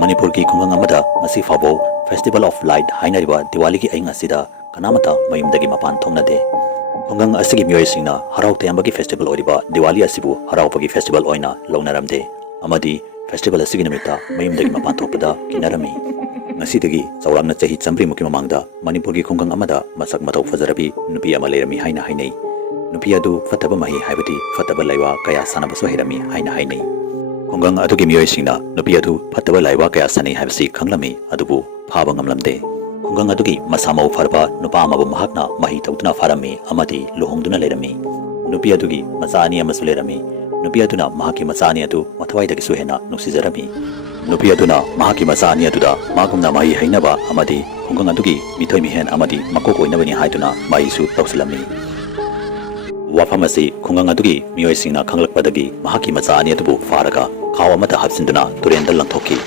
मणिपुर की खुंगंग अमदा ngasi fabo Festival of Light hainariba Diwali ki aing asida kanamata mayumdagi mapan thongnade खुंगंग असगी मियोय सिंगना हराव तयंबगी फेस्टिवल ओरिबा दिवाली असिबु हरावपगी फेस्टिवल ओइना लौनारमदे अमदी फेस्टिवल असगी नमिता मयुमदगी मपान थोकपदा किनारमी ngasiदगी चौरांगना चही चंब्री मुकी ममांगदा मणिपुर की खुंगंग अमदा मसक मथौ फजरबी नुपी अमा लेरमी हाइना हाइनै नुपी अदु फतबा मही हाइबदी फतबा लाइवा कया सानबसो हेरमी हाइना हाइनै खुंगंग अदुगी मियोय सिंगना नुपी अदु फतबा लाइवा कया सनै हाइबसी खंगलमी अदुबु फाबा ngamlamde खुंगंग अदुगी मसामौ फरबा नुपा अमाबु महकना मही तौदुना फारमी अमदी लुहोंगदुना लेरमी नुपी अदुगी मचा अनि अमसु लेरमी नुपी अदुना महाकी मचा अनि अदु मथवाइदगी हेना नुसिजरमी नुपी अदुना महाकी मचा अनि अदुदा मागुमना मही हैनबा अमदी खुंगंग अदुगी मिथोय मिहेन अमदी मकोक ओइनबनी हाइदुना महीसु तौसलमी वाफम असि खुंगंग अदुगी मियोय सिंगना खंगलकपदगी महाकी मचा अनि अदुबु फारगा खाव अमदा हबसिंदुना तुरेंदल लंथोकी